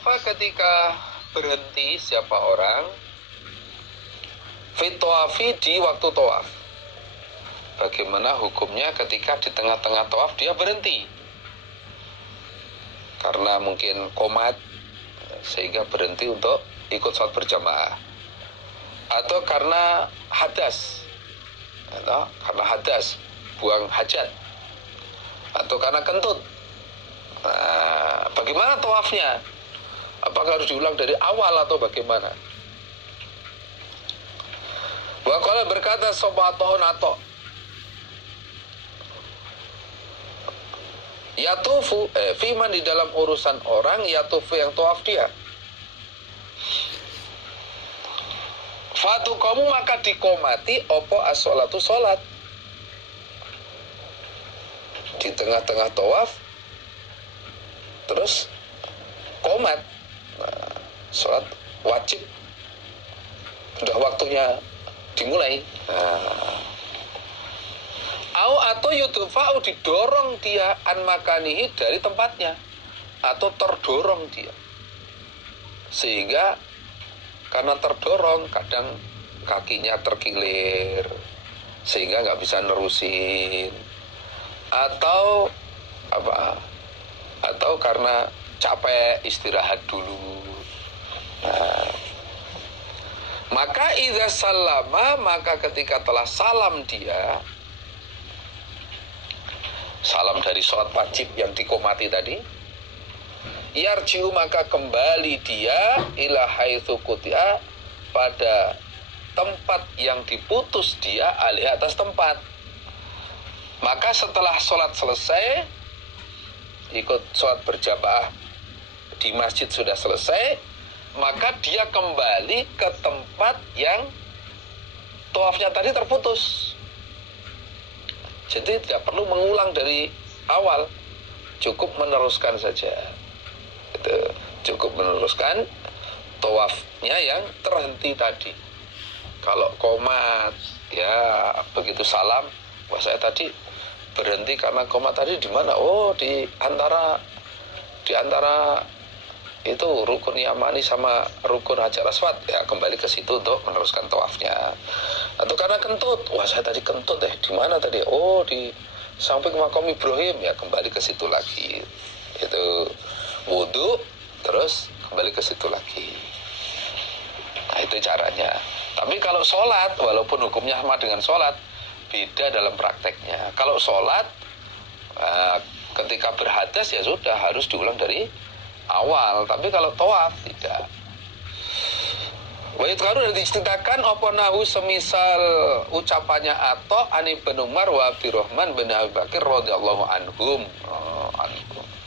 waqafa ketika berhenti siapa orang fit tawafi di waktu tawaf. Bagaimana hukumnya ketika di tengah-tengah tawaf dia berhenti? Karena mungkin komat sehingga berhenti untuk ikut sholat berjamaah, atau karena hadas, atau karena hadas buang hajat, atau karena kentut. Nah, bagaimana tawafnya? Apakah harus diulang dari awal atau bagaimana? Waqala berkata sobatun atau yatufu fiman di dalam urusan orang yatufu yang tawaf dia. Fatu kamu maka dikomati opo as-sholatu sholat di tengah-tengah tawaf terus komat. Nah, sholat wajib sudah waktunya dimulai. Atau yudfa'u didorong dia an makanihi dari tempatnya, atau terdorong dia sehingga karena terdorong kadang kakinya terkilir sehingga nggak bisa nerusin, atau apa, atau karena capek istirahat dulu. Nah, maka idza sallama, maka ketika telah salam dia, salam dari sholat wajib yang dikomati tadi, yarji'u maka kembali dia ila haitsu quti'a, pada tempat yang diputus dia alih atas tempat. Maka setelah sholat selesai, ikut sholat berjamaah di masjid sudah selesai, maka dia kembali ke tempat yang tawafnya tadi terputus. Jadi tidak perlu mengulang dari awal, cukup meneruskan saja. Itu cukup meneruskan tawafnya yang terhenti tadi. Kalau komat, ya begitu salam, wah saya tadi berhenti karena komat tadi di mana? Oh, di antara itu rukun Yamani sama rukun Hajar Aswad, ya kembali ke situ untuk meneruskan tawafnya. Atau karena kentut, wah saya tadi kentut di mana tadi? Oh, di samping makam Ibrahim, ya kembali ke situ lagi. Itu wudu terus kembali ke situ lagi. Nah, itu caranya. Tapi kalau sholat, walaupun hukumnya sama dengan sholat, beda dalam prakteknya. Kalau sholat ketika berhadas ya sudah harus diulang dari awal, tapi kalau tawaf tidak. Wa itqaru dan diceritakan apa nahu semisal ucapannya atau Ani bin Umar wa Abdurrahman bin Abi Bakar radhiyallahu anhum.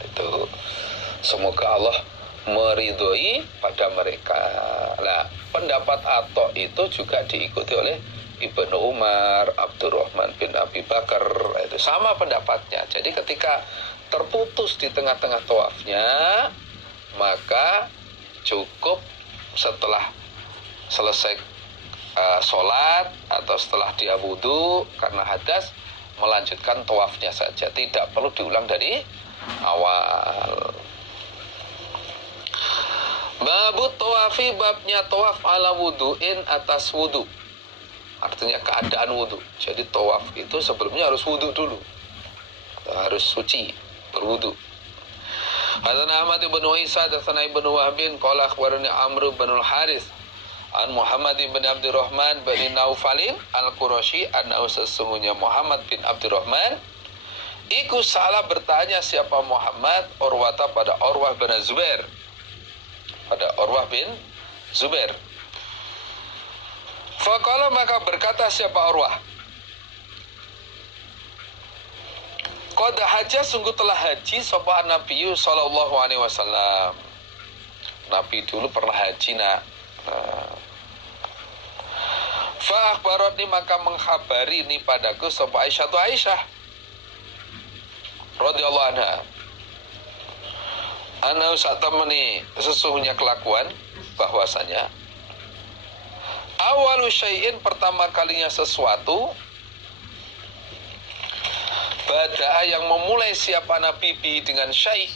Itu semoga Allah meridhoi pada mereka. Nah, pendapat atau itu juga diikuti oleh Ibnu Umar, Abdurrahman bin Abi Bakar, itu sama pendapatnya. Jadi ketika terputus di tengah-tengah tawafnya, maka cukup setelah selesai sholat atau setelah dia wudu karena hadas, melanjutkan tawafnya saja, tidak perlu diulang dari awal. Babut tawafi, babnya tawaf ala wudu'in, atas wudu, artinya keadaan wudu. Jadi tawaf itu sebelumnya harus wudu dulu, harus suci, berwudu. Hadana Ahmad bin Isa dan Ibnu Wahb qala akhbarani Amr bin al-Harits an Muhammad bin Abdurrahman bin Naufalin al-Qurashi annahu sesungguhnya Muhammad bin Abdurrahman iku salah bertanya siapa Muhammad Urwata pada Urwah bin Zubair, pada Urwah bin Zubair. Faqala maka berkata siapa Urwah, qad haja sungguh telah haji sapa Nabi sallallahu alaihi wasallam. Nabi dulu pernah haji nak. Fa akhbarani maka mengkhabari ini padaku sapa Aisyah radhiyallahu anha. Ana satamani sesungguhnya kelakuan bahwasanya awalu syai'in pertama kalinya sesuatu bada'a yang memulai siapa Nabi dengan syai'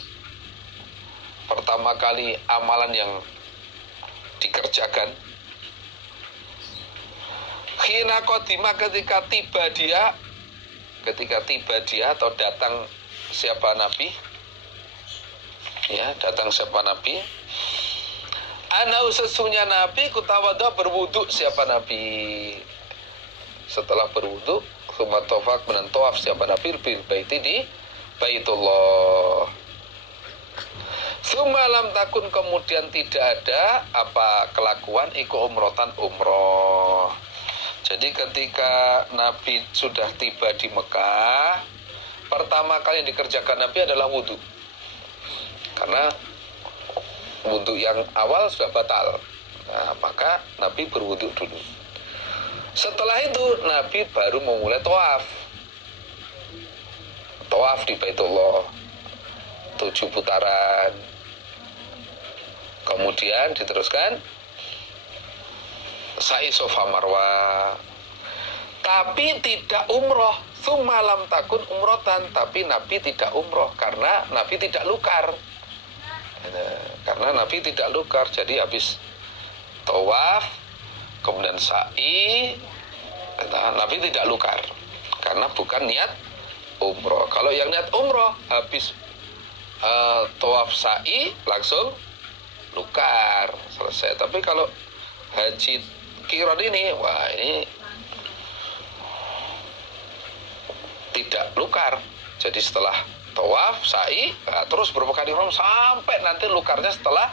pertama kali amalan yang dikerjakan. Khina qadima ketika tiba dia atau datang siapa Nabi, ya, datang siapa Nabi. Ana sesungguhnya Nabi kutawadha berwudu siapa Nabi. Setelah berwudu, tsumma tawaf menentawaf siapa Nabi bil baiti di Baitullah. Tsumma lam takun kemudian tidak ada apa kelakuan iku umrotan umroh. Jadi ketika Nabi sudah tiba di Mekah, pertama kali yang dikerjakan Nabi adalah wudu. Karena wudu yang awal sudah batal. Nah, maka Nabi berwudu dulu. Setelah itu Nabi baru memulai tawaf. Tawaf di Baitullah 7 putaran. Kemudian diteruskan sa'i Safa Marwah. Tapi tidak umroh. Tsumma lam takun umrotan, tapi Nabi tidak umroh karena Nabi tidak lukar. Karena Nabi tidak lukar, jadi habis tawaf kemudian sa'i, Nabi tidak lukar karena bukan niat umroh. Kalau yang niat umroh habis tawaf sa'i langsung lukar, selesai. Tapi kalau haji qiran ini, wah ini tidak lukar. Jadi setelah tawaf, sa'i, nah, terus berpekan ihram sampai nanti lukarnya setelah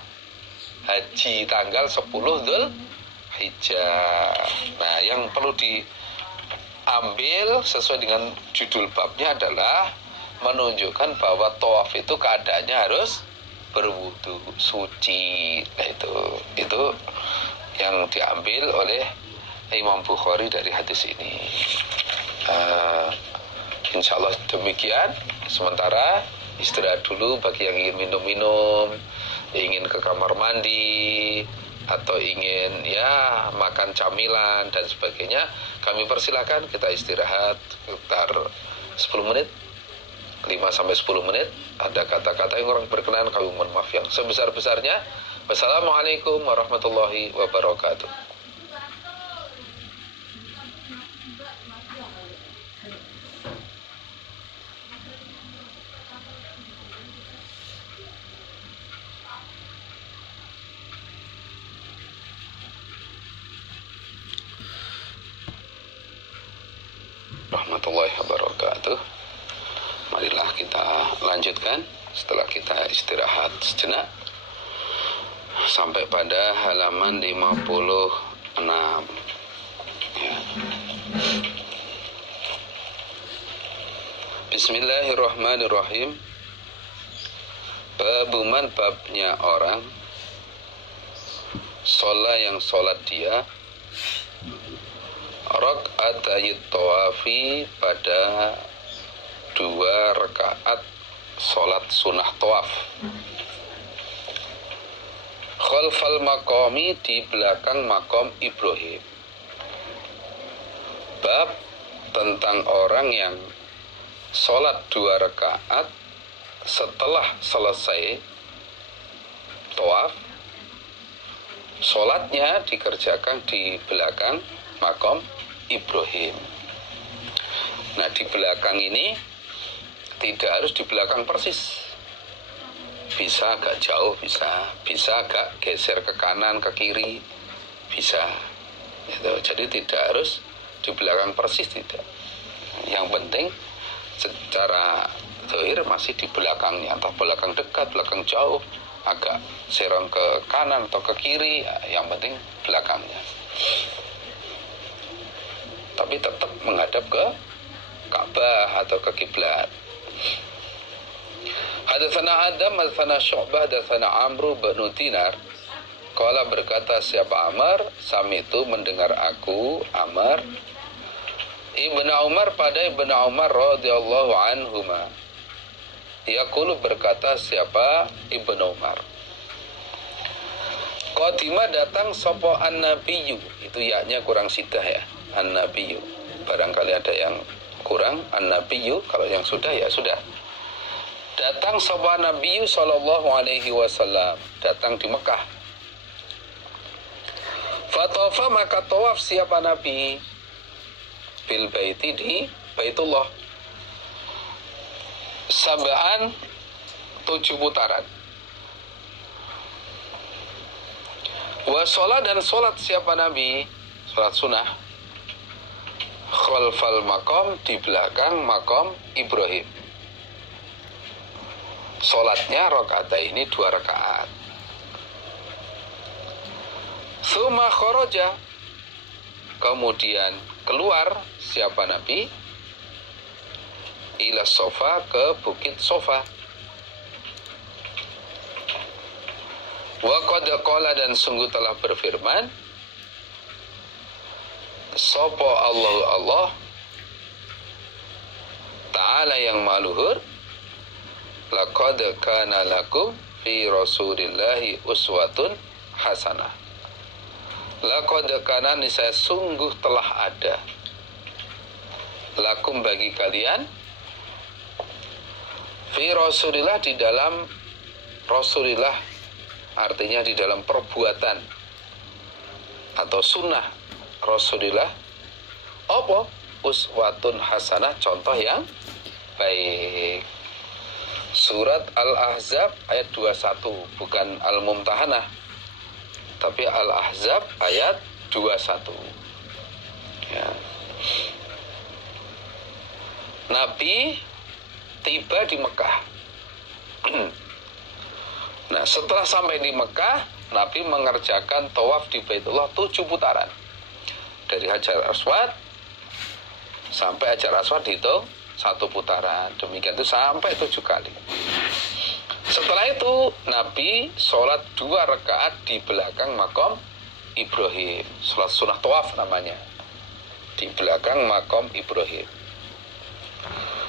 haji tanggal 10 Dzulhijjah. Nah, yang perlu diambil sesuai dengan judul babnya adalah menunjukkan bahwa tawaf itu keadaannya harus berwudu suci. Nah, itu yang diambil oleh Imam Bukhari dari hadis ini. Insya Allah demikian. Sementara istirahat dulu bagi yang ingin minum-minum, ingin ke kamar mandi, atau ingin ya makan camilan dan sebagainya, kami persilahkan kita istirahat sekitar 10 menit, 5-10 menit. Ada kata-kata yang kurang berkenan, kami mohon maaf yang sebesar-besarnya. Wassalamualaikum warahmatullahi wabarakatuh. Warahmatullahi wabarakatuh. Marilah kita lanjutkan setelah kita istirahat sejenak sampai pada halaman 56 ya. Bismillahirrahmanirrahim. Babuman babnya orang sholat yang sholat dia raka'atayit tawafi pada 2 rakaat sholat sunnah tawaf khalfal maqami di belakang makom Ibrahim. Bab tentang orang yang sholat 2 rakaat setelah selesai tawaf, sholatnya dikerjakan di belakang makom Ibrahim. Nah, di belakang ini tidak harus di belakang persis, bisa agak jauh, bisa agak geser ke kanan, ke kiri, bisa gitu. Jadi tidak harus di belakang persis, tidak. Yang penting secara zahir masih di belakangnya, entah belakang dekat, belakang jauh, agak serong ke kanan atau ke kiri, yang penting belakangnya, tapi tetap menghadap ke Ka'bah atau ke kiblat. Hadatsana Adam, hadatsana Syu'bah, hadatsana Amru bin Dinar. Qala berkata siapa Amr, sami'tu mendengar aku Amr Ibnu Umar pada Ibnu Umar radhiyallahu anhuma. Yaqulu berkata siapa Ibnu Umar. Qadima datang sapa an-nabiyyu, itu yaknya kurang sidah ya, an-nabiyyu. Barangkali ada yang kurang an-nabiyyu, kalau yang sudah ya sudah. Datang sapa Nabi sallallahu alaihi wasallam, datang di Mekah. Fatafa, maka tawaf siapa Nabi bil baiti, di Baitullah, sab'an, 7 putaran. Wa sholat, dan sholat siapa Nabi, sholat sunnah, khalfal makom, di belakang makom Ibrahim. Sholatnya rakaat ini 2 rakaat. Tsumma kharaja, kemudian keluar siapa Nabi ila Sofa, ke bukit Sofa. Wa qad qala, dan sungguh telah berfirman sapa Allah Ta'ala yang maluhur, laqad kana lakum fi rasulillahi uswatun hasanah. Laqad kana, niscaya sungguh telah ada, lakum bagi kalian, fi rasulillah, di dalam Rasulillah, artinya di dalam perbuatan atau sunnah Rasulillah, apa? Uswatun hasanah, contoh yang baik. Surat Al-Ahzab ayat 21, bukan Al-Mumtahanah, tapi Al-Ahzab ayat 21. Ya. Nabi tiba di Mekah. Nah, setelah sampai di Mekah, Nabi mengerjakan tawaf di Baitullah 7 putaran. Dari Hajar Aswad sampai Hajar Aswad dihitung 1 putaran. Demikian itu sampai 7 kali. Setelah itu Nabi sholat 2 rakaat di belakang makom Ibrahim. Sholat sunnah tawaf namanya, di belakang makom Ibrahim.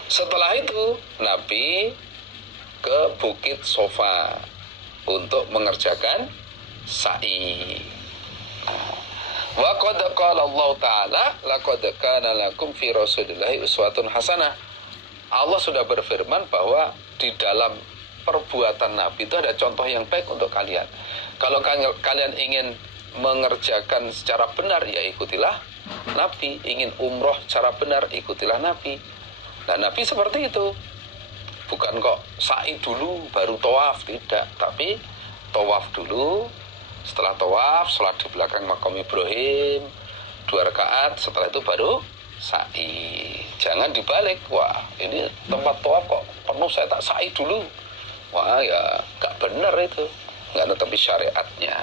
Setelah itu Nabi ke bukit Sofa untuk mengerjakan sa'i. Wa qad qala Allah Ta'ala, laqad kana lakum fi rasulillahi uswatun hasanah. Allah sudah berfirman bahwa di dalam perbuatan Nabi itu ada contoh yang baik untuk kalian. Kalau kalian ingin mengerjakan secara benar, ya ikutilah Nabi. Ingin umroh secara benar, ikutilah Nabi. Nah, Nabi seperti itu. Bukan kok sa'i dulu baru tawaf, tidak. Tapi tawaf dulu, setelah tawaf sholat di belakang makam Ibrahim 2 rakaat, setelah itu baru sa'i. Jangan dibalik, wah ini tempat tawaf kok penuh, saya tak sa'i dulu. Wah ya gak benar itu, gak netepi syariatnya.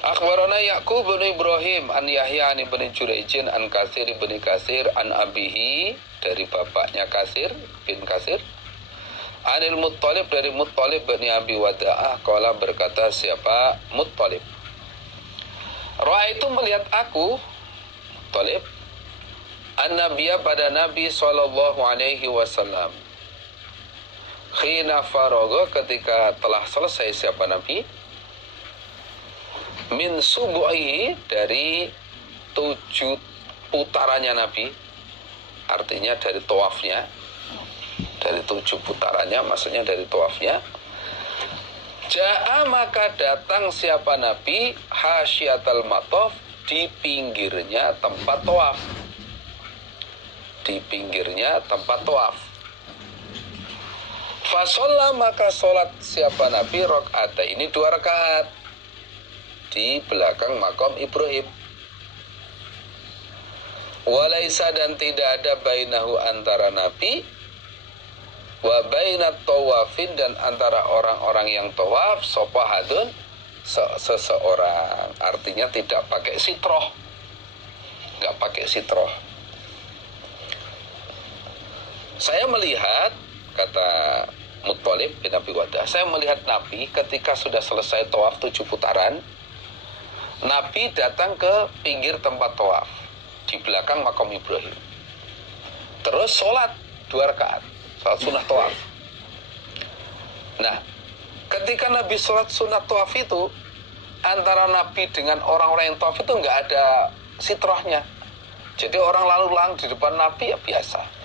Akhbarana Ya'qub bin Ibrahim an Yahya an ibn Jurayjin an Katsir bin Katsir an abihi, dari bapaknya Katsir bin Katsir, anil Muttalib, dari Muttalib bin Abi Wada'ah, qala, berkata siapa Muttalib, ra'aitu, melihat aku Muttalib, an-nabiyya, pada Nabi sallallahu alaihi wasallam, khina faragha, ketika telah selesai siapa Nabi, min subuhi, dari 7 putarannya Nabi, artinya dari tawafnya, dari 7 putarannya, maksudnya dari tawafnya. Ja'a, maka datang siapa Nabi, hasyiatal mataf, di pinggirnya tempat tawaf, di pinggirnya tempat tawaf. Fasolla, maka sholat siapa Nabi, rakaat ini 2 rakaat di belakang makom Ibrahim. Walaisa, dan tidak ada bainahu, antara Nabi, wa bainat tawafin, dan antara orang-orang yang tawaf, sopahadun, seseorang. Artinya tidak pakai sitroh, nggak pakai sitroh. Saya melihat, kata Muttalib bin Abi Wadah, saya melihat Nabi ketika sudah selesai tawaf 7 putaran, Nabi datang ke pinggir tempat tawaf di belakang makom Ibrahim, terus sholat 2 rakaat, sholat sunnah tawaf. Nah, ketika Nabi sholat sunnah tawaf itu, antara Nabi dengan orang-orang yang tawaf itu nggak ada sitrohnya. Jadi orang lalu lalang di depan Nabi ya biasa.